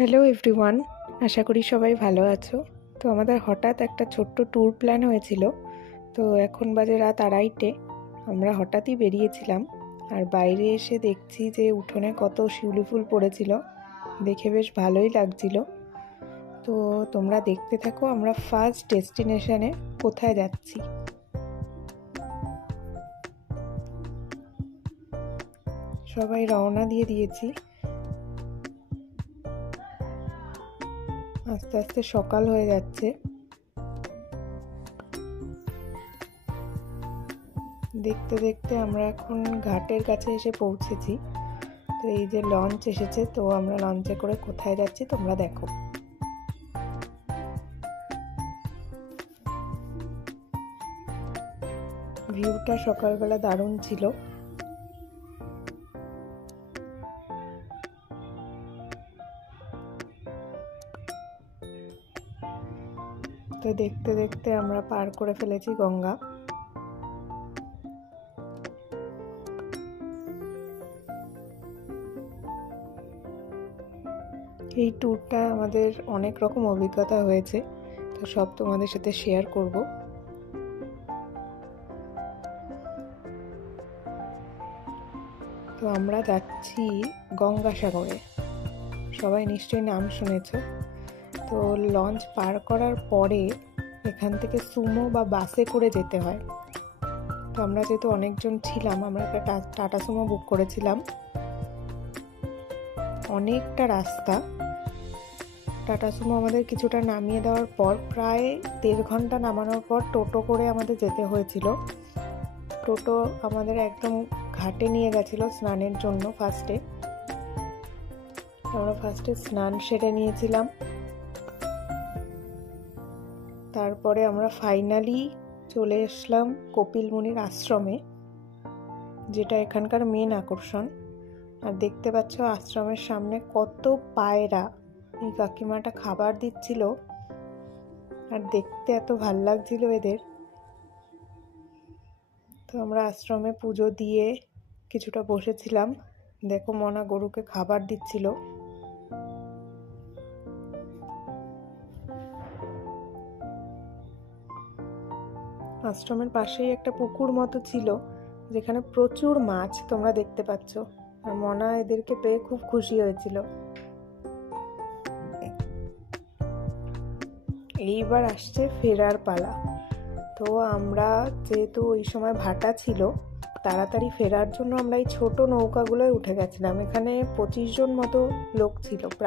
Hello everyone, আশা করি সবাই ভালো আছো। তো আমাদের হঠাৎ একটা ছোট্ট ট্যুর প্ল্যান হয়েছিল। তো এখন বাজে রাত 2:30। আমরা হঠাৎই বেরিয়েছিলাম, আর বাইরে এসে দেখছি যে উঠোনে কত শিউলি ফুল পড়েছিল, দেখে বেশ ভালোই লাগছিল। তো তোমরা দেখতে থাকো আমরা ফার্স্ট ডেস্টিনেশনে কোথায় যাচ্ছি। সবাই রওনা দিয়ে দিয়েছি। আস্তে আস্তে সকাল হয়ে যাচ্ছে। দেখতে দেখতে আমরা এখন ঘাটের কাছে এসে পৌঁছেছি। তো এই যে লঞ্চ এসেছে, তো আমরা লঞ্চে করে কোথায় যাচ্ছি তোমরা দেখো। ভিউটা সকালবেলা দারুণ ছিল। তো দেখতে দেখতে আমরা পার করে ফেলেছি গঙ্গা। এই ট্যুরটা আমাদের অনেক রকম অভিজ্ঞতা হয়েছে, তো সব তোমাদের সাথে শেয়ার করব। তো আমরা যাচ্ছি গঙ্গাসাগরে, সবাই নিশ্চয়ই নাম শুনেছ। তো লঞ্চ পার করার পরে এখান থেকে সুমো বা বাসে করে যেতে হয়। তো আমরা যেহেতু অনেকজন ছিলাম, আমরা একটা টাটা সুমো বুক করেছিলাম। অনেকটা রাস্তা। টাটা সুমো আমাদের কিছুটা নামিয়ে দেওয়ার পর প্রায় 1.5 ঘন্টা নামানোর পর টোটো করে আমাদের যেতে হয়েছিল। টোটো আমাদের একদম ঘাটে নিয়ে গেছিল স্নানের জন্য। আমরা ফার্স্টে স্নান সেরে নিয়েছিলাম। তারপরে আমরা ফাইনালি চলে আসলাম কপিল মুনির আশ্রমে, যেটা এখানকার মেন আকর্ষণ। আর দেখতে পাচ্ছ আশ্রমের সামনে কত পায়রা। এই কাকিমাটা খাবার দিচ্ছিল, আর দেখতে এত ভাল লাগছিল এদের। তো আমরা আশ্রমে পুজো দিয়ে কিছুটা বসেছিলাম। দেখো মনা গরুকে খাবার দিচ্ছিল। আশ্রমের পাশেই একটা পুকুর মতো ছিল, যেখানে প্রচুর মাছ তোমরা দেখতে পাচ্ছ। আর মনা এদেরকে পেয়ে খুব খুশি হয়েছিল। এইবার আসছে ফেরার পালা। তো আমরা যেহেতু ওই সময় ভাটা ছিল, তাড়াতাড়ি ফেরার জন্য আমরা এই ছোট নৌকাগুলোয় উঠে গেছিলাম। এখানে 25 জন মতো লোক ছিল প্রায়।